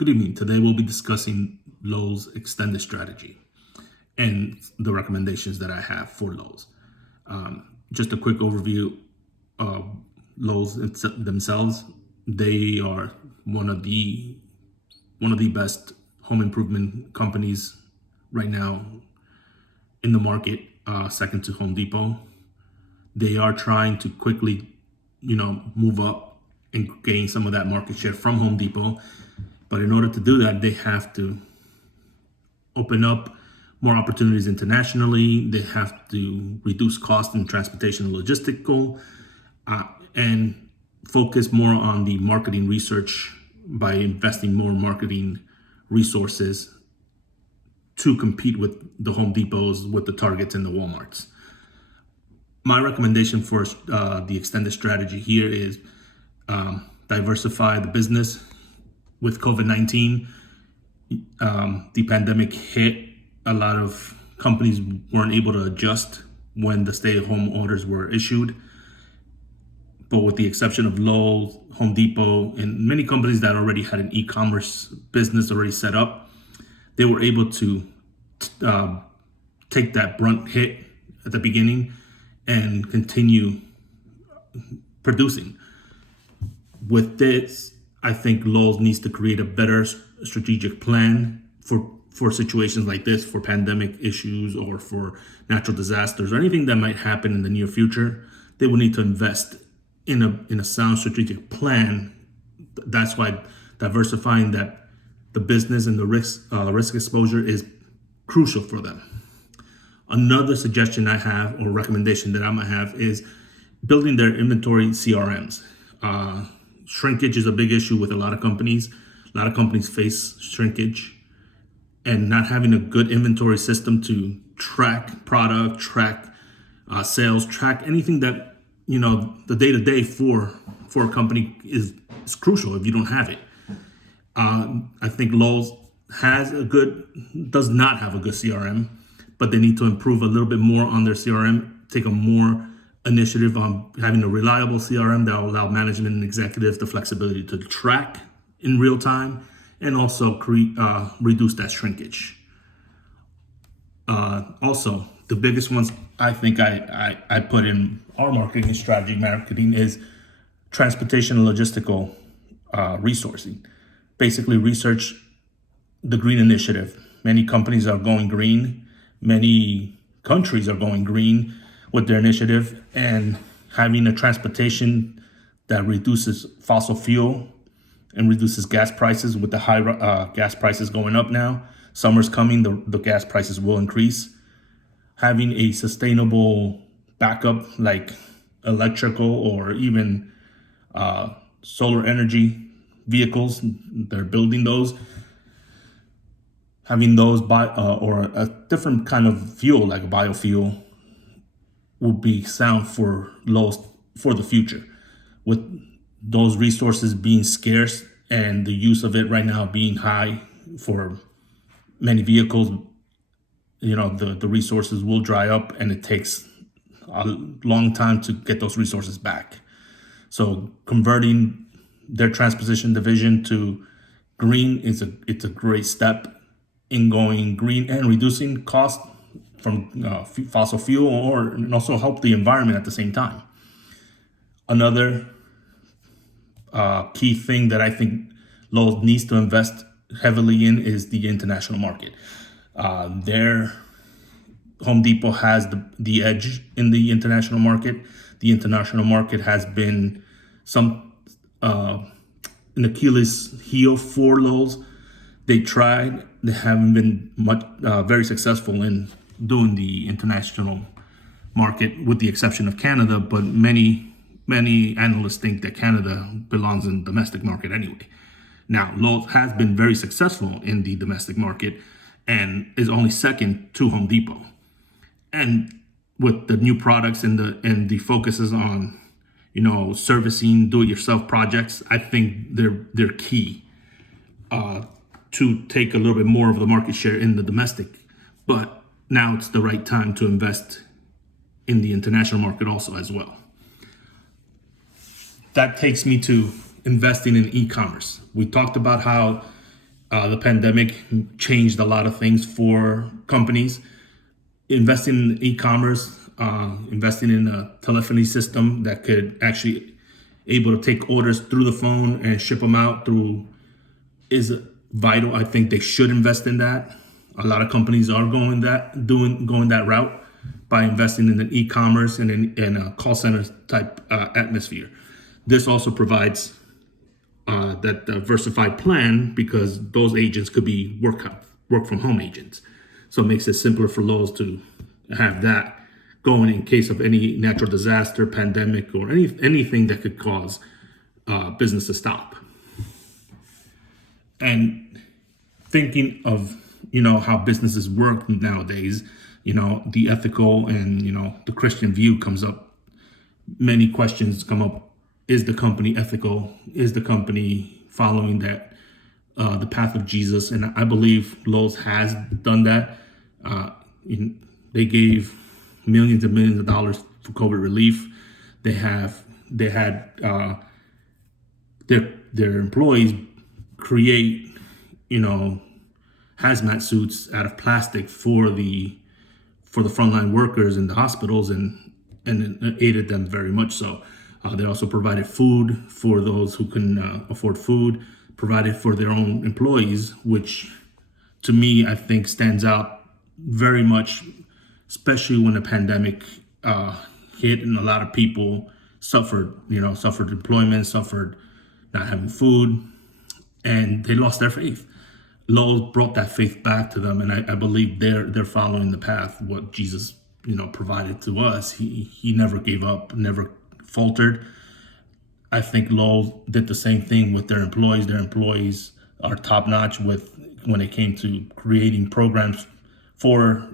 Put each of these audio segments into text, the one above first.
Good evening. Today we'll be discussing Lowe's extended strategy and the recommendations that I have for Lowe's. Just a quick overview of Lowe's themselves. They are one of the best home improvement companies right now in the market, second to Home Depot. They are trying to quickly, move up and gain some of that market share from Home Depot. But in order to do that, they have to open up more opportunities internationally. They have to reduce cost in transportation and logistical, and focus more on the marketing research by investing more marketing resources to compete with the Home Depots, with the Targets and the Walmarts. My recommendation for the extended strategy here is diversify the business. With COVID-19, the pandemic hit. A lot of companies weren't able to adjust when the stay-at-home orders were issued. But with the exception of Lowe's, Home Depot, and many companies that already had an e-commerce business already set up, they were able to take that brunt hit at the beginning and continue producing. With this, I think Lowe's needs to create a better strategic plan for situations like this, for pandemic issues or for natural disasters or anything that might happen in the near future. They will need to invest in a sound strategic plan. That's why diversifying the business and the risk exposure is crucial for them. Another suggestion I have, or recommendation that I might have, is building their inventory CRMs. Shrinkage is a big issue with a lot of companies. A lot of companies face shrinkage, and not having a good inventory system to track product, track sales, track anything that, the day-to-day for a company is crucial if you don't have it. I think Lowe's does not have a good CRM, but they need to improve a little bit more on their CRM, take a more initiative on having a reliable CRM that will allow management and executives the flexibility to track in real time and also reduce that shrinkage. Also, the biggest ones I think I put in our marketing strategy is transportation and logistical resourcing. Basically, research the green initiative. Many companies are going green. Many countries are going green with their initiative, and having a transportation that reduces fossil fuel and reduces gas prices. With the high gas prices going up now, summer's coming, the gas prices will increase. Having a sustainable backup like electrical or even solar energy vehicles, they're building those. Having those or a different kind of fuel like biofuel will be sound for Lowe's for the future. With those resources being scarce and the use of it right now being high for many vehicles, the resources will dry up, and it takes a long time to get those resources back. So converting their transportation division to green it's a great step in going green and reducing costs from fossil fuel, and also help the environment at the same time. Another key thing that I think Lowe's needs to invest heavily in is the international market. Their Home Depot has the edge in the international market. The international market has been an Achilles heel for Lowe's. They tried. They haven't been very successful in doing the international market, with the exception of Canada. But many analysts think that Canada belongs in the domestic market anyway. Now, Lowe's has been very successful in the domestic market and is only second to Home Depot. And with the new products and the focuses on, servicing do-it-yourself projects, I think they're key to take a little bit more of the market share in the domestic. But now it's the right time to invest in the international market also as well. That takes me to investing in e-commerce. We talked about how The pandemic changed a lot of things for companies. Investing in e-commerce, investing in a telephony system that could actually able to take orders through the phone and ship them out through is vital. I think they should invest in that. A lot of companies are going that route by investing in an e-commerce and in a call center type atmosphere. This also provides that diversified plan because those agents could be work from home agents. So it makes it simpler for Lowe's to have that going in case of any natural disaster, pandemic, or anything that could cause business to stop. And thinking of how businesses work nowadays, the ethical and the Christian view comes up. Many questions come up. Is the company ethical? Is the company following that the path of Jesus? And I believe Lowe's has done that. They gave millions and millions of dollars for COVID relief. They had their employees create hazmat suits out of plastic for the frontline workers in the hospitals, and aided them very much so. They also provided food for those who couldn't afford food, provided for their own employees, which to me, I think stands out very much, especially when the pandemic hit and a lot of people suffered employment, suffered not having food, and they lost their faith. Lowe's brought that faith back to them, and I believe they're following the path what Jesus provided to us. He never gave up, never faltered. I think Lowe's did the same thing with their employees. Their employees are top notch when it came to creating programs for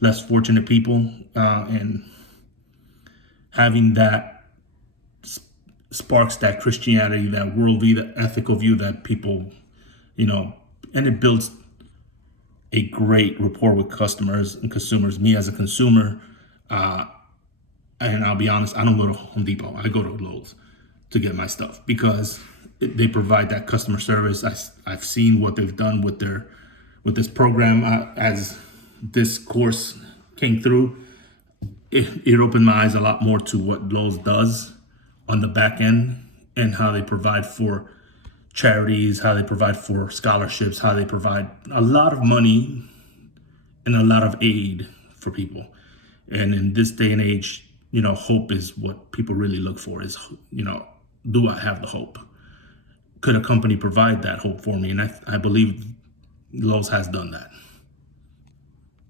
less fortunate people, and having that sparks that Christianity, that worldview, that ethical view that people, and it builds a great rapport with customers and consumers. Me as a consumer, and I'll be honest, I don't go to Home Depot. I go to Lowe's to get my stuff because they provide that customer service. I've seen what they've done with this program as this course came through. It opened my eyes a lot more to what Lowe's does on the back end and how they provide for charities, how they provide for scholarships, how they provide a lot of money and a lot of aid for people. And in this day and age, hope is what people really look for is, do I have the hope? Could a company provide that hope for me? And I believe Lowe's has done that.